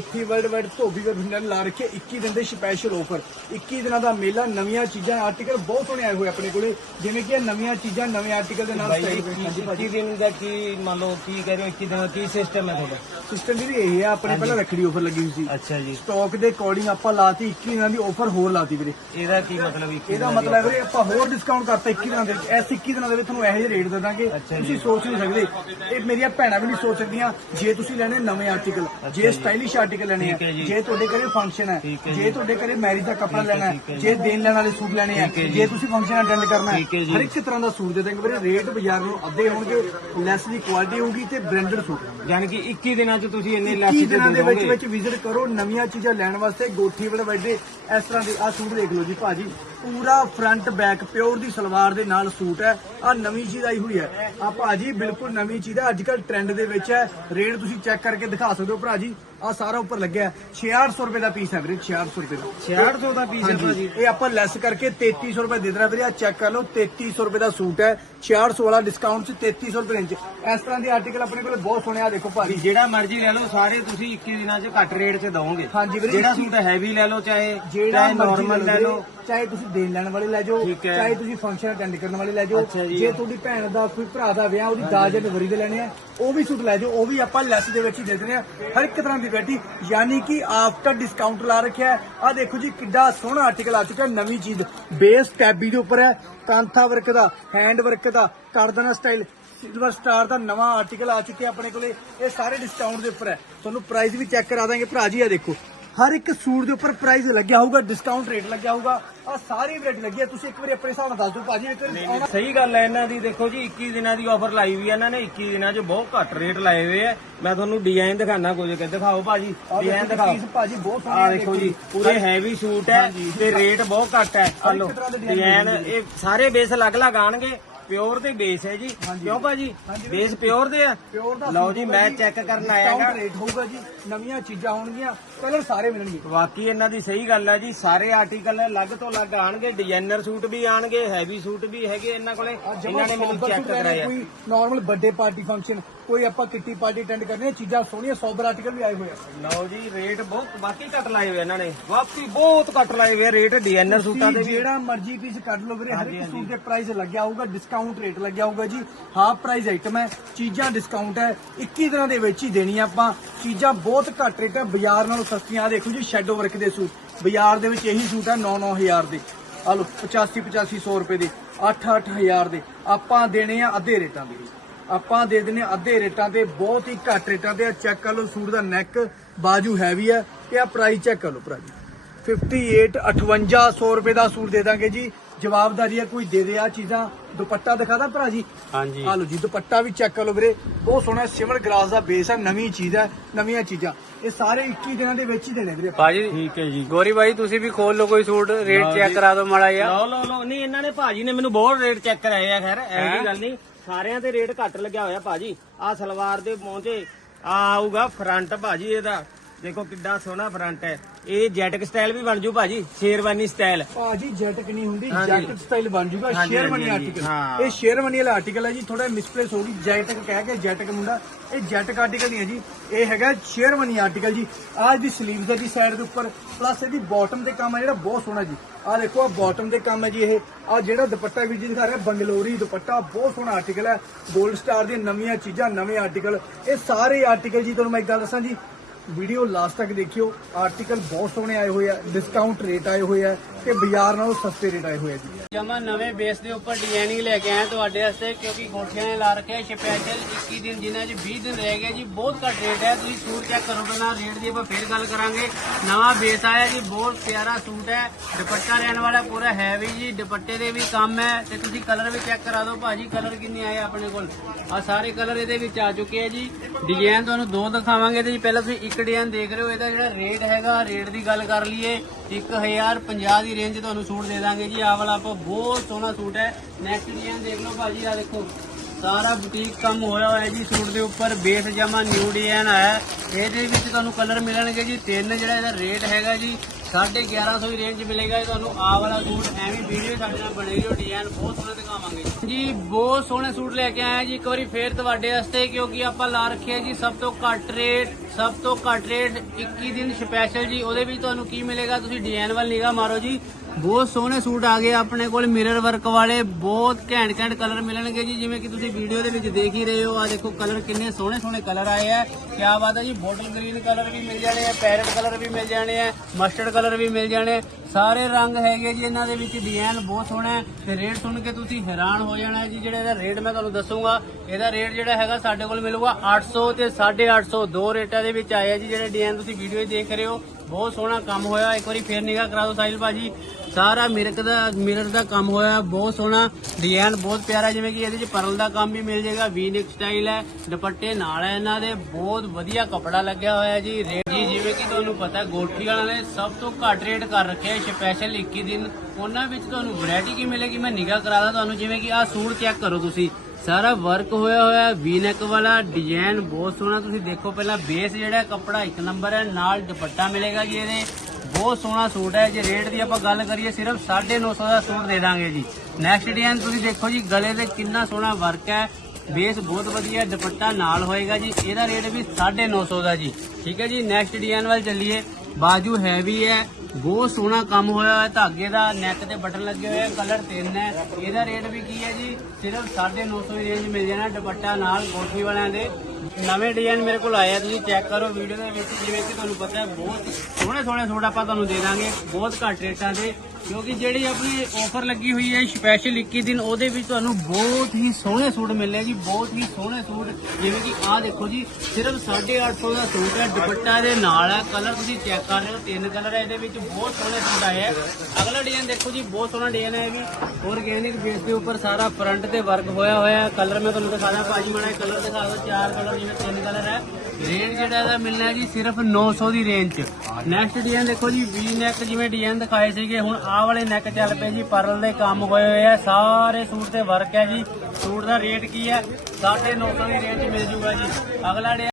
ਗੋਠੀ world wide ਧੋਬੀ world ਲਾ ਰੱਖੇ 21 ਦਿਨ ਦੇ ਸਪੈਸ਼ਲ ਆਫਰ 21 ਦਿਨਾਂ ਦਾ ਮੇਲਾ ਨਵੀਆਂ ਚੀਜ਼ਾਂ ਆਰਟੀਕਲ ਬਹੁਤ ਸੋਹਣੇ ਆਏ ਹੋਏ ਆਪਣੇ ਕੋਲੇ। ਜਿਵੇਂ ਕਿ ਇਹ ਨਵੀਆਂ ਚੀਜ਼ਾਂ ਨਵੇਂ ਆਰਟੀਕਲ ਦੇ ਨਾਲ ਹਾਂਜੀ ਭਾਜੀ। 21 ਦਿਨ ਦਾ ਕੀ ਮੰਨ ਲਓ ਕੀ ਕਹਿ ਰਹੇ ਹੋ 21 ਦਿਨ ਦਾ ਕੀ ਸਿਸਟਮ ਹੈ ਤੁਹਾਡਾ? ਸਿਸਟਮ ਵੀ ਇਹ ਹੈ ਆਪਣੇ ਪਹਿਲਾਂ ਰੱਖੜੀ ਆਫਰ ਲੱਗੀ ਹੋਈ ਸੀ। ਅੱਛਾ ਜੀ। ਸਟਾਕ ਦੇ ਅਕੋਰਡਿੰਗ ਆਪਾਂ ਲਾਤੀ 21 ਦਿਨਾਂ ਦੀ ਆਫਰ ਹੋਰ ਲਾਤੀ ਵੀਰੇ। ਇਹਦਾ ਕੀ ਮਤਲਬ 21 ਇਹਦਾ ਮਤਲਬ ਹੈ ਵੀਰੇ ਆਪਾਂ ਹੋਰ ਡਿਸਕਾਊਂਟ ਕਰਤਾ 21 ਦਿਨਾਂ ਦੇ ਵਿੱਚ। ਐਸ 21 ਦਿਨਾਂ ਦੇ ਵਿੱਚ ਤੁਹਾਨੂੰ ਇਹੋ ਜਿਹੇ ਰੇਟ ਦੇ ਦਾਂਗੇ ਤੁਸੀਂ ਸੋਚ ਨਹੀਂ ਸਕਦੇ। ਇਹ ਮੇਰੀਆਂ ਭੈਣਾਂ ਵੀ ਨਹੀਂ ਸੋਚ ਸਕਦੀਆਂ। ਜੇ ਤੁਸੀਂ ਲੈਣੇ ਨਵੇਂ ਆਰਟੀਕਲ ਜੇ ਸਟਾਈਲਿਸ਼ ਆਰਟੀਕਲ ਲੈਣੇ ਆ ਠੀਕ ਹੈ ਜੀ। ਜੇ ਤੁਹਾਡੇ ਘਰੇ ਫੰਕਸ਼ਨ ਹੈ ਠੀਕ ਹੈ ਜੇ ਤੁਹਾਡੇ ਘਰੇ ਮੈਰਿਜ ਦਾ ਕੱਪੜਾ ਲੈਣਾ ਠੀਕ ਹੈ ਹੈ ਜੀ। ਜੇ ਦੇਣ ਲੈਣ ਵਾਲੇ ਸੂਟ ਲੈਣੇ ਆ ਠੀਕ ਹੈ ਜੀ। ਜੇ ਤੁਸੀਂ ਫੰਕਸ਼ਨ ਅਟੈਂਡ ਕਰਨਾ ਠੀਕ ਹੈ ਜੀ। ਹਰ ਇੱਕ ਤਰ੍ਹਾਂ ਦਾ ਸੂਟ ਦੇ ਦਾਂਗੇ ਵੀਰੇ ਰੇਟ ਬਾਜ਼ਾਰ ਨੂੰ ਅੱਧੇ ਹੋਣਗੇ ਲੈਸ ਦੀ ਕੁਆਲਿਟੀ ਹੋਊਗੀ ਤੇ ਬ੍ਰਾਂਡਡ ਸੂਟ ਹੋਣਗੇ ਯਾਨੀ ਕਿ 21 ਦਿਨਾਂ ਚ ਤੁਸੀਂ ਇੰਨੇ ਲੈਸ 21 ਦੇ ਦਿਨਾਂ ਦੇ ਵਿੱਚ ਦੋਗੇ ਵਿੱਚ ਵਿਜ਼ਿਟ ਕਰੋ ਨਵੀਆਂ ਚੀਜ਼ਾਂ ਲੈਣ ਵਾਸਤੇ ਗੋਠੀ ਬੜੇ ਵੱਡੇ ਇਸ ਤਰ੍ਹਾਂ ਦੇ ਆ ਸੂਟ ਦੇਖ ਲਓ ਜੀ ਭਾਜੀ ਪੂਰਾ ਫਰੰਟ ਬੈਕ ਪਿਓਰ ਦੀ ਸਲਵਾਰ ਦੇ ਨਾਲ ਸੂਟ ਹੈ। ਆ ਨਵੀਂ ਚੀਜ਼ ਆਈ ਹੋਈ ਹੈ। ਆ ਭਾਜੀ ਬਿਲਕੁਲ ਨਵੀਂ ਚੀਜ਼ ਹੈ। ਅੱਜ ਕੱਲ ਟ੍ਰੈਂਡ ਦੇ ਵਿੱਚ ਹੈ। ਰੇਟ ਤੁਸੀਂ ਚੈੱਕ ਕਰਕੇ ਦਿਖਾ ਸਕਦੇ ਹੋ ਭਰਾ ਜੀ ਆ ਸਾਰਾ ਉੱਪਰ ਲੱਗਿਆ ਹੈ। 6600 ਰੁਪਏ ਦਾ ਪੀਸ ਹੈ ਵੀਰੇ 6600 ਰੁਪਏ ਦਾ। 6600 ਦਾ ਪੀਸ ਹੈ ਭਾਜੀ। ਇਹ ਆਪਾਂ ਲੈਸ ਕਰਕੇ 3300 ਰੁਪਏ ਦੇ ਦੇਣਾ ਵੀਰੇ। ਆ ਚੈੱਕ ਕਰ ਲਓ 3300 ਰੁਪਏ ਦਾ ਸੂਟ ਹੈ। 6600 ਵਾਲਾ ਡਿਸਕਾਊਂਟ ਚ 3300 ਰੁਪਏ ਇੰਚ ਇਸ ਤਰ੍ਹਾਂ ਦੇ ਆਰਟੀਕਲ ਆਪਣੇ ਕੋਲ ਬਹੁਤ ਸੋਹਣੇ ਆ ਦੇਖੋ ਭਾਜੀ। ਜਿਹੜਾ ਮਰਜ਼ੀ ਲੈ ਲਓ ਸਾਰੇ ਤੁਸੀਂ 21 ਦਿਨਾਂ ਚ ਘੱਟ ਰੇਟ 'ਚ ਦਵੋਗੇ। ਹਾਂਜੀ ਵੀਰੇ, ਜਿਹੜਾ 21 ਸੂਟ ਹੈਵੀ ਲੈ ਲਓ ਚਾਹੇ ਜਿਹੜਾ ਨਾਰਮਲ ਲੈ ਲਓ। ਚਾਹੇ ਤੁਸੀਂ ਦੇਣ ਲੈਣ ਵਾਲੇ ਲੈ ਜਾਓ ਠੀਕ ਹੈ। ਚਾਹੇ ਤੁਸੀਂ ਫੰਕਸ਼ਨ ਅਟੈਂਡ ਕਰਨ ਵਾਲੇ ਲੈ ਜਾਓ। ਅੱਛਾ ਜੀ। ਜੇ ਤੁਹਾਡੀ ਭੈਣ ਦਾ ਕੋਈ ਭਰਾ ਦਾ ਵਿਆਹ ਉਹਦੀ ਦਾਜ ਜਨਵਰੀ ਦੇ ਲੈਣੇ ਆ ਉਹ ਵੀ ਸੂਟ ਲੈ ਜਾਓ ਉਹ ਵੀ ਆਪਾਂ ਲੈਸ ਦੇ ਵਿੱਚ ਹੀ ਦੇ ਦਿੰਦੇ ਆ। ਹਰ ਇੱਕ ਤਰ੍ਹਾਂ ਦੀ ਵੈਰਾਈਟੀ ਯਾਨੀ ਕਿ ਆਫਟਰ ਡਿਸਕਾਊਂਟ ਲਾ ਰੱਖਿਆ ਆ ਦੇਖੋ ਜੀ ਕਿੱਡਾ ਸੋਹਣਾ ਆਰਟੀਕਲ ਆ ਚੁੱਕਾ ਨਵੀਂ ਚੀਜ਼। ਬੇਸ ਟੈਬੀ ਦੇ ਉੱਪਰ ਹੈ ਕਾਂਥਾ ਵਰਕ ਦਾ ਹੈਂਡ ਵਰਕ ਦਾ ਕਰਦਨਾ ਸਟਾਈਲ ਸਿਲਵਰ ਸਟਾਰ ਦਾ ਨਵਾਂ ਆਰਟੀਕਲ ਆ ਚੁੱਕਿਆ ਆਪਣੇ ਕੋਲੇ। ਇਹ ਸਾਰੇ ਡਿਸਕਾਊਂਟ ਦੇ ਉੱਪਰ ਹੈ। ਤੁਹਾਨੂੰ ਪ੍ਰਾਈਸ ਵੀ ਚੈੱਕ ਕਰਾ ਦਾਂਗੇ। ਭਰਾ ਜੀ ਆ ਦੇਖੋ ਹਰ ਇੱਕ ਸੂਟ ਦੇ ਉੱਪਰ ਪ੍ਰਾਈਸ ਲੱਗਿਆ ਹੋਊਗਾ ਡਿਸਕਾਊਂਟ ਰੇਟ ਲੱਗਿਆ ਹੋਊਗਾ। ਆ ਸਾਰੀ ਰੇਟ ਲੱਗੀ ਹੈ। ਤੁਸੀਂ ਇੱਕ ਵਾਰੀ ਆਪਣੇ ਹਿਸਾਬ ਨਾਲ ਦੱਸ ਦਿਓ ਭਾਜੀ ਇੱਕ ਵਾਰੀ ਆਉਣਾ- ਸਹੀ ਗੱਲ ਹੈ ਇਹਨਾਂ ਦੀ ਦੇਖੋ ਜੀ 21 ਦਿਨਾਂ ਦੀ ਆਫਰ ਲਾਈ ਹੋਈ ਹੈ ਇਹਨਾਂ ਨੇ 21 ਦਿਨਾਂ 'ਚ ਬਹੁਤ ਘੱਟ ਰੇਟ ਲਾਏ ਹੋਏ ਆ ਮੈਂ ਤੁਹਾਨੂੰ ਡਿਜ਼ਾਈਨ ਦਿਖਾਣਾ ਕੁਝ ਕਿ ਦਿਖਾਓ ਭਾਜੀ ਆਹ ਡਿਜ਼ਾਈਨ ਦੇਖੋ ਦਿਖਾਓ। ਪੀਸ ਭਾਜੀ ਬਹੁਤ ਸੋਹਣੇ ਆ ਦੇਖੋ ਜੀ ਪੂਰੇ ਹੈਵੀ ਸੂਟ ਹੈ। ਤੇ ਰੇਟ ਬਹੁਤ ਘੱਟ ਹੈ। ਹਰ ਇੱਕ ਲਓ ਤਰ੍ਹਾਂ ਦੇ design ਡਿਜ਼ਾਈਨ। ਇਹ ਸਾਰੇ ਬੇਸ ਅਲੱਗ-ਅਲੱਗ ਆਣਗੇ ਪਿਓਰ ਦੇ ਬੇਸ ਹੈ ਜੀ। ਕਿਉਂ ਭਾਜੀ। ਬੇਸ ਪਿਓਰ ਦੇ ਆ? ਪਿਓਰ ਦਾ ਲਓ ਜੀ ਮੈਂ ਚੈੱਕ ਕਰਨ ਆਇਆ discount ਗਾ। ਰੇਟ ਹੋਊਗਾ ਜੀ। ਨਵੀਆਂ ਚੀਜ਼ਾਂ ਹੋਣਗੀਆਂ ਕਲਰ ਸਾਰੇ ਮਿਲਣਗੇ। ਬਾਕੀ ਇਹਨਾਂ ਦੀ ਸਹੀ ਗੱਲ ਹੈ ਜੀ। ਸਾਰੇ ਆਰਟੀਕਲ ਅਲੱਗ ਤੋਂ ਅਲੱਗ ਆਣਗੇ ਡਿਜ਼ਾਈਨਰ ਸੂਟ ਵੀ ਆਣਗੇ ਹੈਵੀ ਸੂਟ ਵੀ ਹੈਗੇ ਇਹਨਾਂ ਕੋਲੇ। ਇਹਨਾਂ ਨੇ ਮੈਨੂੰ ਚੈੱਕ ਕਰਾਇਆ। ਕੋਈ ਨਾਰਮਲ ਬਰਥਡੇ ਪਾਰਟੀ ਫੰਕਸ਼ਨ ਕੋਈ ਆਪਾਂ ਕਿੱਟੀ ਪਾਰਟੀ ਅਟੈਂਡ ਕਰਨੀ ਹੈ ਚੀਜ਼ਾਂ ਸੋਹਣੀਆਂ ਸੌਬਰ ਆਰਟੀਕਲ ਵੀ ਆਏ ਹੋਏ ਆ। ਲਓ ਜੀ ਰੇਟ ਬਹੁਤ ਬਾਕੀ ਘੱਟ ਲਾਏ ਹੋਏ ਇਹਨਾਂ ਨੇ। ਵਾਕਈ ਬਹੁਤ ਘੱਟ ਲਾਏ ਹੋਏ ਰੇਟ ਡਿਜ਼ਾਈਨਰ ਸੂਟਾਂ ਦੇ ਜਿਹੜਾ ਮਰਜ਼ੀ ਪੀਸ ਕੱਢ ਲਓ ਵੀਰੇ ਹਰ ਇੱਕ ਸੂਟ ਦੇ ਪ੍ਰਾਈਸ ਲੱਗਿਆ ਹੋਊਗਾ ਡਿਸਕਾਊਂਟ ਰੇਟ ਲੱਗਿਆ ਹੋਊਗਾ ਜੀ। ਹਾਫ ਪ੍ਰਾਈਸ ਆਈਟਮ ਹੈ ਚੀਜ਼ਾਂ ਡਿਸਕਾਊਂਟ ਹੈ 21 ਦਿਨਾਂ ਦੇ ਵਿੱਚ ਹੀ ਦੇਣੀ ਆਪਾਂ। ਚੀਜ਼ਾਂ ਬਹੁਤ ਘੱਟ ਰੇਟ ਹੈ ਬਾਜ਼ਾਰ ਨਾਲੋਂ ਸਸਤੀਆਂ ਆ ਦੇਖੋ ਜੀ ਸ਼ੈਡੋ ਵਰਕ ਦੇ ਸੂਟ। ਬਾਜ਼ਾਰ ਦੇ ਵਿੱਚ ਇਹੀ ਸੂਟ ਹੈ 9-9000 ਦੇ। ਆ ਲਓ 85-8500 ਰੁਪਏ ਦੇ 8-8000 ਦੇ। ਆਪਾਂ ਦੇਣੇ ਆ ਅੱਧੇ ਰੇਟਾਂ ਦੇ ਆਪਾਂ ਦੇ ਦਿੰਨੇ ਆ ਅੱਧੇ ਰੇਟਾਂ ਤੇ, ਬਹੁਤ ਹੀ ਘੱਟ ਰੇਟਾਂ ਤੇ। ਚੈੱਕ ਕਰ ਲਓ, ਸੂਟ ਦਾ ਨੈਕ ਬਾਜੂ ਹੈਵੀ ਹੈ ਤੇ ਆ ਪ੍ਰਾਈਸ ਚੈੱਕ ਕਰ ਲਓ ਭਰਾ ਜੀ। 58 5800 ਰੁਪਏ ਦਾ ਸੂਟ ਦੇ ਦਾਂਗੇ ਜੀ। ਜਵਾਬਦਾਰੀ ਹੈ ਕੋਈ ਦੇ ਦੇ ਆ ਚੀਜ਼ਾਂ। ਦੁਪੱਟਾ ਦਿਖਾਦਾ ਭਰਾ ਜੀ? ਹਾਂਜੀ। ਆ ਲਓ ਜੀ ਦੁਪੱਟਾ ਵੀ ਚੈੱਕ ਕਰ ਲਓ ਵੀਰੇ। ਬਹੁਤ ਸੋਹਣਾ ਸਿਵਲ ਗਲਾਸ ਦਾ ਬੇਸ ਹੈ ਨਵੀਂ ਚੀਜ਼ ਹੈ ਨਵੀਆਂ ਚੀਜ਼ਾਂ। ਇਹ ਸਾਰੇ 21 ਦਿਨਾਂ ਦੇ ਵਿੱਚ ਹੀ ਦੇਣੇ ਵੀਰੇ। ਭਾਜੀ ਠੀਕ ਹੈ ਜੀ। ਗੋਰੀ ਭਾਈ ਤੁਸੀਂ ਵੀ ਖੋਲ ਲਓ ਕੋਈ ਸੂਟ ਰੇਟ ਚੈੱਕ ਕਰਾ ਦਿਓ ਮਾੜਾ ਜਿਹਾ। ਲਓ ਲਓ ਲਓ। ਨਹੀਂ ਇਹਨਾਂ ਨੇ ਭਾਜੀ ਨੇ ਮੈਨੂੰ ਬਹੁਤ ਰੇਟ ਚੈੱਕ ਕਰਾਏ ਆ ਖੈਰ। ਐਸੀ ਦੀ ਗੱਲ ਨਹੀਂ। ਸਾਰਿਆਂ ਤੇ ਰੇਟ ਘੱਟ ਲੱਗਿਆ ਹੋਇਆ ਭਾਜੀ। ਆ ਸਲਵਾਰ ਦੇ ਪਹੁੰਚੇ ਆ ਆਊਗਾ ਫਰੰਟ ਭਾਜੀ ਇਹਦਾ। ਦੇਖੋ ਕਿੱਡਾ ਸੋਹਣਾ ਫਰੰਟ ਹੈ। ਇਹ ਜੈਟਕ ਸਟਾਈਲ ਵੀ ਬਣ ਜੂ ਭਾਜੀ ਸ਼ੇਰਵਾਨੀ ਸਟਾਈਲ ਭਾਜੀ ਜੈਟਕ ਨਹੀਂ ਹੁੰਦੀ। ਜੈਕਟ ਸਟਾਈਲ ਬਣ ਜੂਗਾ ਸ਼ੇਰਵਾਨੀ ਆਰਟੀਕਲ। ਇਹ ਸ਼ੇਰਵਾਨੀ ਵਾਲਾ ਆਰਟੀਕਲ ਹੈ ਜੀ ਥੋੜਾ ਮਿਸਪਲੇਸ ਹੋ ਗਈ ਜੈਟਕ ਕਹਿ ਕੇ ਜੈਟਕ ਮੁੰਡਾ। ਇਹ ਜੈਟਕ ਆਰਟੀਕਲ ਨਹੀਂ ਹੈ ਜੀ ਇਹ ਹੈਗਾ ਸ਼ੇਰਵਾਨੀ ਆਰਟੀਕਲ ਜੀ। ਆਹ ਦੀ ਸਲੀਵਸ ਹੈ ਜੀ ਸਾਈਡ ਦੇ ਉੱਪਰ ਪਲੱਸ ਇਹਦੀ ਬਾਟਮ ਤੇ ਕੰਮ ਹੈ ਜਿਹੜਾ ਬਹੁਤ ਸੋਹਣਾ ਜੀ। ਆਹ ਦੇਖੋ ਆ ਬਾਟਮ ਤੇ ਕੰਮ ਹੈ ਜੀ ਇਹ। ਆ ਜਿਹੜਾ ਦੁਪੱਟਾ ਵੀ ਜੀ ਦਿਖਾ ਰਿਹਾ ਬੰਗਲੋਰੀ ਦੁਪੱਟਾ ਬਹੁਤ ਸੋਹਣਾ ਆਰਟੀਕਲ ਹੈ। 골ਡ ਸਟਾਰ ਦੀਆਂ ਨਵੀਆਂ ਚੀਜ਼ਾਂ ਨਵੇਂ ਆਰਟੀਕਲ ਇਹ ਸਾਰੇ ਆਰਟੀਕਲ ਜੀ ਤੁਹਾਨੂੰ ਮੈਂ ਇੱਕ ਗੱਲ ਦੱਸਾਂ ਜੀ ਵੀਡੀਓ ਲਾਸਟ ਤੱਕ ਦੇਖਿਓ ਆਰਟੀਕਲ ਬਹੁਤ ਸੋਹਣੇ ਆਏ ਹੋਏ ਆ ਡਿਸਕਾਊਂਟ ਰੇਟ ਆਏ ਹੋਏ ਆ। ਤੇ ਬਾਜ਼ਾਰ ਨਾਲੋਂ ਸਸਤੇ ਰੇਟ ਆਏ ਹੋਏ ਆ ਜੀ। ਜਮਾ ਨਵੇਂ ਬੇਸ ਦੇ ਉੱਪਰ ਡਿਜ਼ਾਈਨਿੰਗ ਲੈ ਕੇ ਆਏ ਤੁਹਾਡੇ ਵਾਸਤੇ, ਕਿਉਂਕਿ ਗੋਠਿਆਂ ਨੇ ਲਾ ਰੱਖਿਆ ਸਪੈਸ਼ਲ 21 ਦਿਨ ਜਿਨ੍ਹਾਂ 'ਚ 20 ਦਿਨ ਰਹਿ ਗਏ ਜੀ, ਬਹੁਤ ਘੱਟ ਰੇਟ ਹੈ। ਤੁਸੀਂ ਸੂਟ ਚੈੱਕ ਕਰੋ ਪਹਿਲਾਂ ਰੇਟ ਦੀ ਆਪਾਂ ਫੇਰ ਗੱਲ ਕਰਾਂਗੇ। ਨਵਾਂ ਬੇਸ ਆਇਆ ਜੀ, ਬਹੁਤ ਪਿਆਰਾ ਸੂਟ ਹੈ। ਦੁਪੱਟਾ ਰਹਿਣ ਵਾਲਾ ਪੂਰਾ ਹੈਵੀ ਜੀ, ਦੁਪੱਟੇ ਦੇ ਵੀ ਕੰਮ ਹੈ। ਤੇ ਤੁਸੀਂ ਕਲਰ ਵੀ ਚੈੱਕ ਕਰਾ ਦਿਓ, ਭਾਜੀ ਕਲਰ ਕਿੰਨੇ ਆਏ ਆਪਣੇ ਕੋਲ? ਆ ਸਾਰੇ ਕਲਰ ਇਹਦੇ ਵਿੱਚ ਆ ਚੁੱਕੇ ਆ ਜੀ। ਡਿਜ਼ਾਈਨ ਤੁਹਾਨੂੰ ਦੋ ਦਿਖਾਵਾਂਗੇ ਤੇ ਜੀ, ਪਹਿਲਾਂ ਤੁਸੀਂ ਇੱਕ ਡਿਜ਼ਾਈਨ ਦੇਖ ਰਹੇ ਹੋ, ਇਹਦਾ ਜਿਹੜਾ ਰੇਟ ਹੈਗਾ ਰੇਟ ਦੀ ਗੱਲ ਕਰ ਲਈਏ। 1050 ਦੀ ਰੇਂਜ ਤੁਹਾਨੂੰ ਸੂਟ ਦੇ ਦਾਂਗੇ ਜੀ। ਆਹ ਵਾਲਾ ਆਪਾਂ ਬਹੁਤ ਸੋਹਣਾ ਸੂਟ ਹੈ। ਨੈਕਸਟ ਡਿਜ਼ਾਈਨ ਦੇਖ ਲਓ ਭਾਜੀ ਆ ਦੇਖੋ। ਸਾਰਾ ਬੁਟੀਕ ਕੰਮ ਹੋਇਆ ਹੋਇਆ ਜੀ ਸੂਟ ਦੇ ਉੱਪਰ। ਬੇਸ ਜਮਾ ਨਿਊ ਡਿਜ਼ਾਈਨ ਆਇਆ ਇਹਦੇ ਵਿੱਚ ਤੁਹਾਨੂੰ ਕਲਰ ਮਿਲਣਗੇ ਜੀ। ਤਿੰਨ ਜਿਹੜਾ ਇਹਦਾ ਰੇਟ ਹੈਗਾ ਜੀ 1150 ਦੀ ਰੇਂਜ ਮਿਲੇਗਾ ਜੀ ਤੁਹਾਨੂੰ। ਆ ਵਾਲਾ ਸੂਟ ਐਵੇਂ ਵੀਡੀਓ ਸਾਡੇ ਨਾਲ ਬਣੇ ਰਹੀ। ਡਿਜ਼ਾਈਨ ਬਹੁਤ ਸੋਹਣੇ ਦਿਖਾਵਾਂਗੇ ਜੀ। ਬਹੁਤ ਸੋਹਣੇ ਸੂਟ ਲੈ ਕੇ ਆਇਆ ਜੀ। ਇੱਕ ਵਾਰੀ ਫੇਰ ਤੁਹਾਡੇ ਵਾਸਤੇ, ਕਿਉਂਕਿ ਆਪਾਂ ਲਾ ਰੱਖਿਆ ਜੀ, ਸਭ ਤੋਂ ਘੱਟ ਰੇਟ ਸਭ ਤੋਂ ਘੱਟ ਰੇਟ 21 ਦਿਨ ਸਪੈਸ਼ਲ ਜੀ, ਉਹਦੇ ਵਿੱਚ ਤੁਹਾਨੂੰ ਕੀ ਮਿਲੇਗਾ? ਤੁਸੀਂ ਡਿਜ਼ਾਈਨ ਵੱਲ ਨਿਗਾਹ ਮਾਰੋ ਜੀ। ਬਹੁਤ ਸੋਹਣੇ ਸੂਟ ਆ ਗਏ ਆਪਣੇ ਕੋਲ ਮਿਰਰ ਵਰਕ ਵਾਲੇ, ਬਹੁਤ ਘੈਂਟ ਘੈਂਟ ਕਲਰ ਮਿਲਣਗੇ ਜੀ, ਜਿਵੇਂ ਕਿ ਤੁਸੀਂ ਵੀਡੀਓ ਦੇ ਵਿੱਚ ਦੇਖ ਹੀ ਰਹੇ ਹੋ। ਆ ਦੇਖੋ ਕਲਰ ਕਿੰਨੇ ਸੋਹਣੇ ਸੋਹਣੇ ਕਲਰ ਆਏ ਆ। ਕੀ ਬਾਤ ਹੈ ਜੀ ਬੋਟਲ ਗ੍ਰੀਨ ਕਲਰ ਵੀ ਮਿਲ ਜਾਣੇ ਆ ਪੈਰਟ ਕਲਰ ਵੀ ਮਿਲ ਜਾਣੇ ਆ ਮਸਟਰਡ ਕਲਰ ਵੀ ਮਿਲ ਜਾਣੇ ਸਾਰੇ ਰੰਗ ਹੈਗੇ ਜੀ, ਇਹਨਾਂ ਦੇ ਵਿੱਚ ਡਿਜ਼ਾਈਨ ਬਹੁਤ ਸੋਹਣਾ ਹੈ ਤੇ ਰੇਟ ਸੁਣ ਕੇ ਤੁਸੀਂ ਹੈਰਾਨ ਹੋ ਜਾਣਾ ਜੀ, ਜਿਹੜਾ ਇਹਦਾ ਰੇਟ ਮੈਂ ਤੁਹਾਨੂੰ ਦੱਸੂਗਾ, ਇਹਦਾ ਰੇਟ ਜਿਹੜਾ ਹੈਗਾ ਸਾਡੇ ਕੋਲ ਮਿਲੂਗਾ 800 ਤੇ 850 ਦੋ ਰੇਟਾਂ ਦੇ ਵਿੱਚ ਆਇਆ ਜੀ, ਜਿਹੜੇ ਡਿਜ਼ਾਈਨ ਤੁਸੀਂ ਵੀਡੀਓ 'ਚ ਦੇਖ ਰਹੇ ਹੋ। ਬਹੁਤ ਸੋਹਣਾ ਕੰਮ ਹੋਇਆ। ਇੱਕ ਵਾਰੀ ਫੇਰ ਨਿਗਾਹ ਕਰਾ ਦਿਓ ਸਾਹਿਲ ਭਾਜੀ। ਸਾਰਾ ਮਿਰਕ ਦਾ, ਮਿਰਰ ਦਾ ਕੰਮ ਹੋਇਆ। ਬਹੁਤ ਸੋਹਣਾ। ਡਿਜ਼ਾਈਨ ਬਹੁਤ ਪਿਆਰਾ ਜਿਵੇਂ ਕਿ ਇਹਦੇ 'ਚ ਪਰਲ ਦਾ ਕੰਮ ਵੀ ਮਿਲ ਜਾਏਗਾ। ਵੀ ਸਟਾਈਲ ਹੈ। ਦੁਪੱਟੇ ਨਾਲ ਹੈ ਇਹਨਾਂ ਦੇ। ਬਹੁਤ ਵਧੀਆ ਕੱਪੜਾ ਲੱਗਿਆ ਹੋਇਆ ਜੀ। ਰੇਟ ਜੀ, ਜਿਵੇਂ ਕਿ ਤੁਹਾਨੂੰ ਪਤਾ, ਗੋਠੀ ਵਾਲਿਆਂ ਨੇ ਸਭ ਤੋਂ ਘੱਟ ਰੇਟ ਕਰ ਰੱਖਿਆ ਸਪੈਸ਼ਲ 21 ਦਿਨ। ਉਹਨਾਂ ਵਿੱਚ ਤੁਹਾਨੂੰ ਵੈਰਾਈਟੀ ਕੀ ਮਿਲੇਗੀ? ਮੈਂ ਨਿਗਾਹ ਕਰਾਦਾ ਤੁਹਾਨੂੰ। ਜਿਵੇਂ ਕਿ ਆਹ ਸੂਟ ਚੈੱਕ ਕਰੋ ਤੁਸੀਂ। ਸਾਰਾ ਵਰਕ ਹੋਇਆ ਹੋਇਆ ਵੀਨੈਕ ਵਾਲਾ ਡਿਜ਼ਾਈਨ ਬਹੁਤ ਸੋਹਣਾ। ਤੁਸੀਂ ਦੇਖੋ ਪਹਿਲਾਂ ਬੇਸ ਜਿਹੜਾ ਕੱਪੜਾ ਇੱਕ ਨੰਬਰ ਹੈ, ਨਾਲ ਦੁਪੱਟਾ ਮਿਲੇਗਾ ਜੀ ਇਹਦੇ। ਬਹੁਤ ਸੋਹਣਾ ਸੂਟ ਹੈ। ਜੇ ਰੇਟ ਦੀ ਆਪਾਂ ਗੱਲ ਕਰੀਏ, ਸਿਰਫ 950 ਦਾ ਸੂਟ ਦੇ ਦਾਂਗੇ ਜੀ। ਨੈਕਸਟ ਡਿਜ਼ਾਈਨ ਤੁਸੀਂ ਦੇਖੋ ਜੀ, ਗਲੇ ਤੇ ਕਿੰਨਾ ਸੋਹਣਾ ਵਰਕ ਹੈ। ਬੇਸ ਬਹੁਤ ਵਧੀਆ, ਦੁਪੱਟਾ ਨਾਲ ਹੋਏਗਾ ਜੀ। ਇਹਦਾ ਰੇਟ ਵੀ 950 ਦਾ ਜੀ। ਠੀਕ ਹੈ ਜੀ ਨੈਕਸਟ ਡਿਜ਼ਾਈਨ ਵੱਲ ਚੱਲੀਏ। ਬਾਜੂ ਹੈਵੀ ਹੈ। ਬਹੁਤ ਸੋਹਣਾ ਕੰਮ ਹੋਇਆ ਹੋਇਆ, ਧਾਗੇ ਦਾ ਨੈਕ ਤੇ ਬਟਨ ਲੱਗੇ ਹੋਏ ਆ ਕਲਰ ਤਿੰਨ ਹੈ। ਇਹਦਾ ਰੇਟ ਵੀ ਕੀ ਹੈ ਜੀ? ਸਿਰਫ 950 ਦੀ ਰੇਂਜ ਮਿਲ ਜਾਣਾ ਦੁਪੱਟਾ ਨਾਲ ਕੋਠੀ ਵਾਲਿਆਂ ਦੇ। ਨਵੇਂ ਡਿਜ਼ਾਈਨ ਮੇਰੇ ਕੋਲ ਆਏ ਤੁਸੀਂ ਚੈੱਕ ਕਰੋ ਵੀਡੀਓ ਦੇ ਵਿੱਚ, ਜਿਵੇਂ ਕਿ ਤੁਹਾਨੂੰ ਪਤਾ ਹੈ, ਬਹੁਤ ਸੋਹਣੇ ਸੋਹਣੇ ਸੂਟ ਆਪਾਂ ਤੁਹਾਨੂੰ ਦੇ ਦਾਂਗੇ, ਬਹੁਤ ਘੱਟ ਰੇਟਾਂ ਤੇ। ਕਿਉਂਕਿ ਜਿਹੜੀ ਆਪਣੀ ਆਫਰ ਲੱਗੀ ਹੋਈ ਹੈ ਸਪੈਸ਼ਲ 21 ਦਿਨ, ਉਹਦੇ ਵਿੱਚ ਤੁਹਾਨੂੰ ਬਹੁਤ ਹੀ ਸੋਹਣੇ ਸੂਟ ਮਿਲਨੇ ਜੀ, ਬਹੁਤ ਹੀ ਸੋਹਣੇ ਸੂਟ। ਜਿਵੇਂ ਕਿ ਆਹ ਦੇਖੋ ਜੀ, ਸਿਰਫ 850 ਦਾ ਸੂਟ ਹੈ, ਦੁਪੱਟਾ ਇਹਦੇ ਨਾਲ ਹੈ ਕਲਰ ਤੁਸੀਂ ਚੈੱਕ ਕਰ ਰਹੇ ਹੋ, ਤਿੰਨ ਕਲਰ ਹੈ, ਇਹਦੇ ਵਿੱਚ ਬਹੁਤ ਸੋਹਣੇ ਸੂਟ ਆਏ ਹੈ ਅਗਲਾ ਡਿਜ਼ਾਈਨ ਦੇਖੋ ਜੀ, ਬਹੁਤ ਸੋਹਣਾ ਡਿਜ਼ਾਈਨ ਹੈ ਇਹ ਵੀ ਆਰਗੇਨਿਕ ਬੇਸ ਦੇ ਉੱਪਰ ਸਾਰਾ ਫਰੰਟ ਤੇ ਵਰਕ ਹੋਇਆ ਹੋਇਆ ਹੈ। ਕਲਰ ਮੈਂ ਤੁਹਾਨੂੰ ਦਿਖਾ ਦਿਖਾਦਾ ਭਾਜੀ ਮਾੜਾ ਕਲਰ ਦਿਖਾ ਦਿਓ, ਚਾਰ ਕਲਰ ਜਿਵੇਂ ਤਿੰਨ ਕਲਰ ਹੈ। ਰੇਟ ਜਿਹੜਾ ਇਹਦਾ ਮਿਲਣਾ ਜੀ ਸਿਰਫ 900 ਦੀ ਰੇਂਜ 'ਚ। ਨੈਕਸਟ ਡਿਜ਼ਾਈਨ ਦੇਖੋ ਜੀ ਵੀ ਨੈਕ ਜਿਵੇਂ ਡਿਜ਼ਾਈਨ ਦਿਖਾਏ ਸੀਗੇ, ਹੁਣ ਆਹ ਵਾਲੇ ਨੈਕ ਚੱਲ ਪਏ ਜੀ, ਪਰਲ ਦੇ ਕੰਮ ਹੋਏ ਹੋਏ ਆ, ਸਾਰੇ ਸੂਟ ਤੇ ਵਰਕ ਹੈ ਜੀ। ਸੂਟ ਦਾ ਰੇਟ ਕੀ ਹੈ? 950 ਦੀ ਰੇਂਜ 'ਚ ਮਿਲ ਜੂਗਾ ਜੀ। ਅਗਲਾ